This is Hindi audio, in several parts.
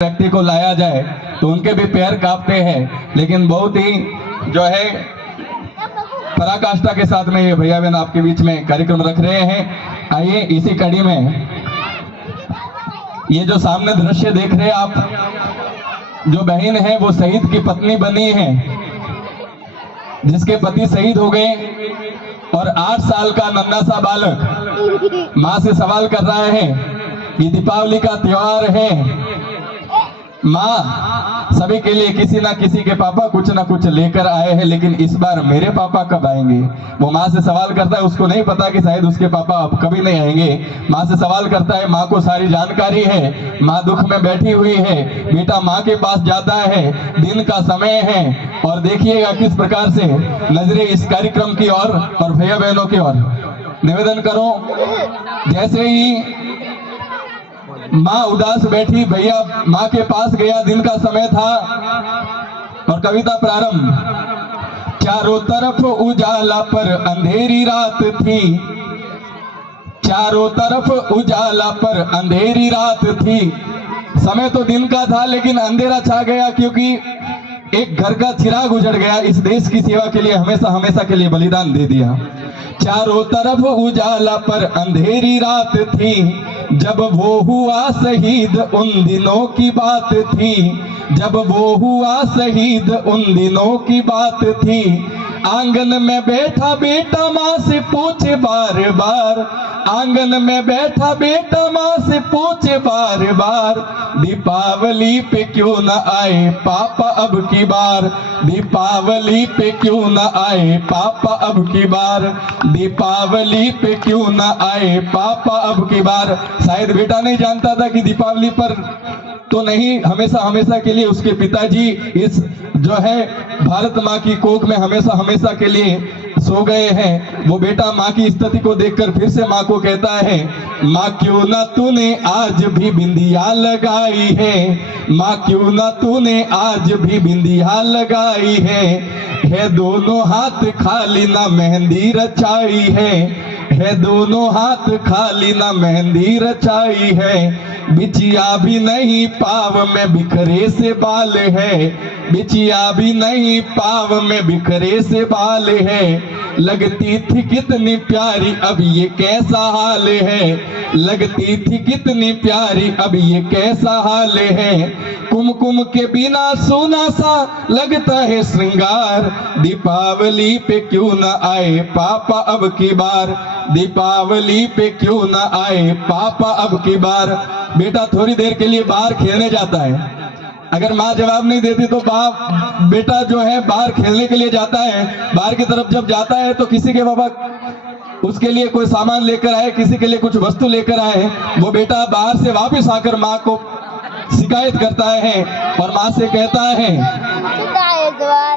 व्यक्ति को लाया जाए तो उनके भी पैर कांपते हैं, लेकिन बहुत ही जो है पराकाष्ठा के साथ में ये भैया बहन आपके बीच में कार्यक्रम रख रहे हैं। आइए इसी कड़ी में ये जो सामने दृश्य देख रहे हैं आप, जो बहन है वो शहीद की पत्नी बनी है, जिसके पति शहीद हो गए और 8 साल का नन्हा सा बालक माँ से सवाल कर रहा है। ये दीपावली का त्योहार है, माँ सभी के लिए किसी ना किसी के पापा कुछ ना कुछ लेकर आए हैं, लेकिन इस बार मेरे पापा कब आएंगे? वो माँ से सवाल करता है, उसको नहीं पता कि शायद उसके पापा अब कभी नहीं आएंगे। माँ से सवाल करता है, माँ को सारी जानकारी है, माँ दुख में बैठी हुई है। बेटा माँ के पास जाता है, दिन का समय है और देखिएगा किस प्रकार से नजरें इस कार्यक्रम की ओर और भैया बहनों की ओर। निवेदन करो, जैसे ही माँ उदास बैठी, भैया माँ के पास गया, दिन का समय था और कविता प्रारंभ। चारों तरफ उजाला पर अंधेरी रात थी, चारों तरफ उजाला पर अंधेरी रात थी। समय तो दिन का था लेकिन अंधेरा छा गया, क्योंकि एक घर का चिराग उजड़ गया। इस देश की सेवा के लिए हमेशा हमेशा के लिए बलिदान दे दिया। चारों तरफ उजाला पर अंधेरी रात थी, जब वो हुआ शहीद उन दिनों की बात थी, जब वो हुआ शहीद उन दिनों की बात थी। आंगन में बैठा बेटा माँ से पूछे बार बार, आंगन में बैठा बेटा माँ से पूछे बार बार, दीपावली पे क्यों न आए पापा अब की बार, दीपावली पे क्यों न आए पापा अब की बार, दीपावली पे क्यों न आए पापा अब की बार। शायद बेटा नहीं जानता था कि दीपावली पर तो नहीं, हमेशा हमेशा के लिए उसके पिताजी इस जो है भारत माँ की कोख में हमेशा हमेशा के लिए सो गए हैं। वो बेटा माँ की स्थिति को देखकर फिर से माँ को कहता है, माँ क्यों ना तूने आज भी बिंदिया लगाई है, माँ क्यों ना तूने आज भी बिंदिया लगाई है दोनों हाथ खाली ना मेहंदी रचाई है दोनों हाथ खाली ना मेहंदी रचाई है। बिचिया भी नहीं पाव में बिखरे से बाल है, बिचिया भी नहीं पाव में बिखरे से बाल है। लगती थी कितनी प्यारी अब ये कैसा हाल है, लगती थी कितनी प्यारी अब ये कैसा हाल है। कुमकुम के बिना सोना सा लगता है श्रृंगार, दीपावली पे क्यों न आए पापा अब की बार, दीपावली पे क्यों न आए पापा अब की बार। बेटा थोड़ी देर के लिए बाहर खेलने जाता है, अगर माँ जवाब नहीं देती तो बेटा जो है बाहर खेलने के लिए जाता है। बाहर की तरफ जब जाता है तो किसी के पापा उसके लिए कोई सामान लेकर आए, किसी के लिए कुछ वस्तु लेकर आए। वो बेटा बाहर से वापस आकर माँ को शिकायत करता है और माँ से कहता है,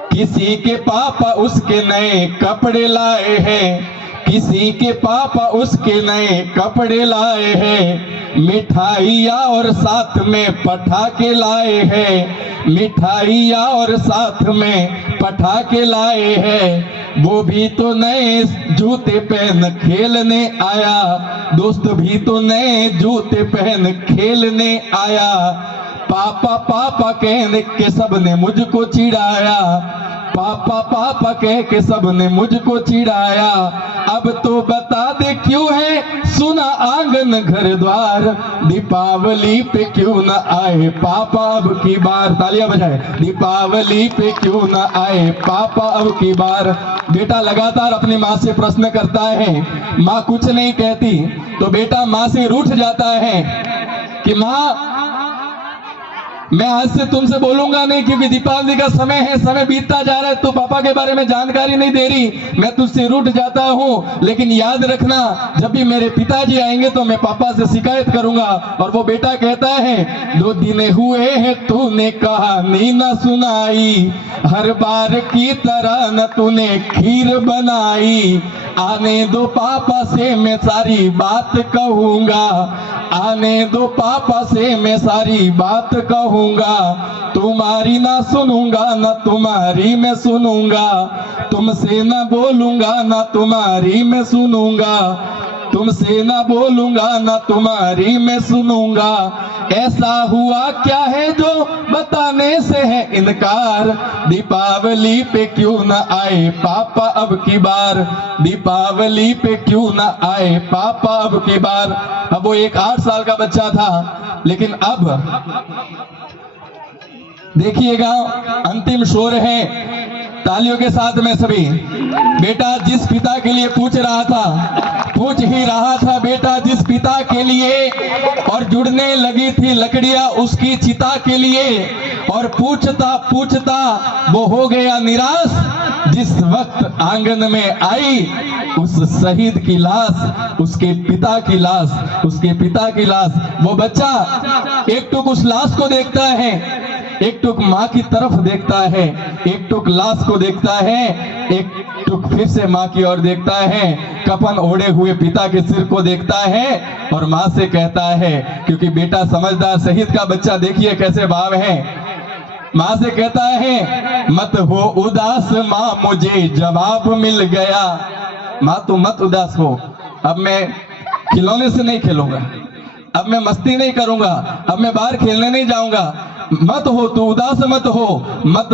किसी के पापा उसके नए कपड़े लाए हैं, किसी के पापा उसके नए कपड़े लाए हैं। मिठाइयाँ और साथ में पटाखे लाए हैं, मिठाइयाँ और साथ में पटाखे लाए हैं। वो भी तो नए जूते पहन खेलने आया, दोस्त भी तो नए जूते पहन खेलने आया। पापा पापा कहने के सबने मुझको चिढ़ाया, पापा पापा कह के सबने मुझको चिढ़ाया। अब तो बता दे क्यों है सुना आंगन घर द्वार, दीपावली पे क्यों न आए पापा अब की बार। तालियां बजाए, दीपावली पे क्यों न आए पापा अब की बार। बेटा लगातार अपनी माँ से प्रश्न करता है, माँ कुछ नहीं कहती तो बेटा माँ से रूठ जाता है कि माँ मैं आज से तुमसे बोलूंगा नहीं, क्योंकि दीपावली का समय है, समय बीतता जा रहा है, तो पापा के बारे में जानकारी नहीं दे रही, मैं तुझसे रूठ जाता हूँ। लेकिन याद रखना, जब भी मेरे पिताजी आएंगे तो मैं पापा से शिकायत करूंगा। और वो बेटा कहता है, 2 दिन हुए हैं तूने कहानी न सुनाई, हर बार की तरह न तूने खीर बनाई। आने दो पापा से मैं सारी बात कहूंगा, आने दो पापा से मैं सारी बात कहूंगा। तुम्हारी ना सुनूंगा ना तुम्हारी मैं सुनूंगा, तुमसे ना बोलूंगा ना तुम्हारी मैं सुनूंगा, तुमसे ना बोलूंगा ना तुम्हारी मैं सुनूंगा। ऐसा हुआ क्या है जो बताने से है इनकार। दीपावली पे क्यों न आए पापा अब की बार, दीपावली पे क्यों न आए पापा अब की बार। अब वो एक 8 साल का बच्चा था, लेकिन अब देखिएगा अंतिम शोर है, तालियों के साथ में सभी। बेटा जिस पिता के लिए पूछ ही रहा था बेटा जिस पिता के लिए, और जुड़ने लगी थी लकड़ियां उसकी चिता के लिए, और पूछता पूछता वो हो गया निराश। जिस वक्त आंगन में आई उस शहीद की लाश, उसके पिता की लाश, उसके पिता की लाश। वो बच्चा एक टुक उस लाश को देखता है, एक टुक माँ की तरफ देखता है, एक टुक लाश को देखता है, एक टुक फिर से माँ की ओर देखता है, कफन ओढ़े हुए पिता के सिर को देखता है और माँ से कहता है, क्योंकि बेटा समझदार शहीद का बच्चा देखिए कैसे भाव है। माँ से कहता है मत हो उदास माँ मुझे जवाब मिल गया। माँ तुम मत उदास हो, अब मैं खिलौने से नहीं खेलूंगा, अब मैं मस्ती नहीं करूंगा, अब मैं बाहर खेलने नहीं जाऊंगा। मत हो तू उदास मत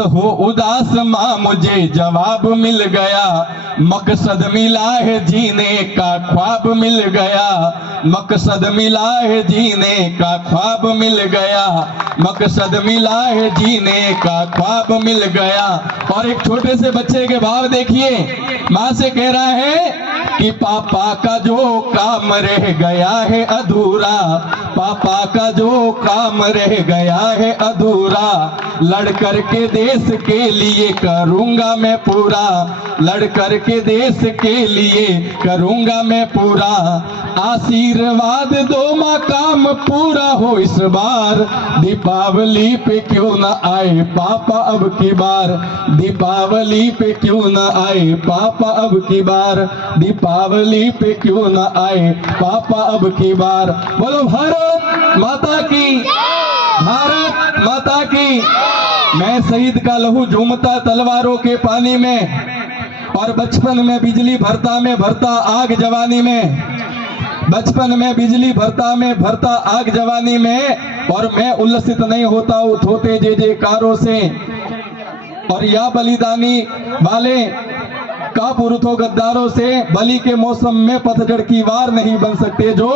हो उदास माँ मुझे जवाब मिल गया। मकसद मिला है जीने का ख्वाब मिल गया, मकसद मिला है जीने का ख्वाब मिल गया, मकसद मिला है जीने का ख्वाब मिल गया। और एक छोटे से बच्चे के भाव देखिए, माँ से कह रहा है कि पापा का जो काम रह गया है अधूरा, पापा का जो काम रह गया है अधूरा, लड़ कर के देश के लिए करूंगा मैं पूरा, लड़ कर के देश के लिए करूंगा मैं पूरा। आशीर्वाद दो माँ काम पूरा हो इस बार, दीपावली पे क्यों न आए पापा अब की बार, दीपावली पे क्यों न आए पापा अब की बार, दीपावली पे क्यों न आए पापा अब की बार। बोलो भारत माता की, भारत माता की। मैं शहीद का लहू झूमता तलवारों के पानी में, और बचपन में बिजली भरता में भरता आग जवानी में, बचपन में बिजली भरता में भरता आग जवानी में। और मैं उल्लसित नहीं होता होते जय जयकारों से, और या बलिदानी वाले का पुरुषों गद्दारों से। बलि के मौसम में पतझड़ की वार नहीं बन सकते जो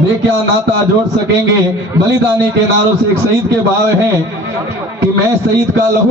वे क्या नाता जोड़ सकेंगे। बलिदानी के नारों से एक शहीद के भाव है कि मैं शहीद का लहू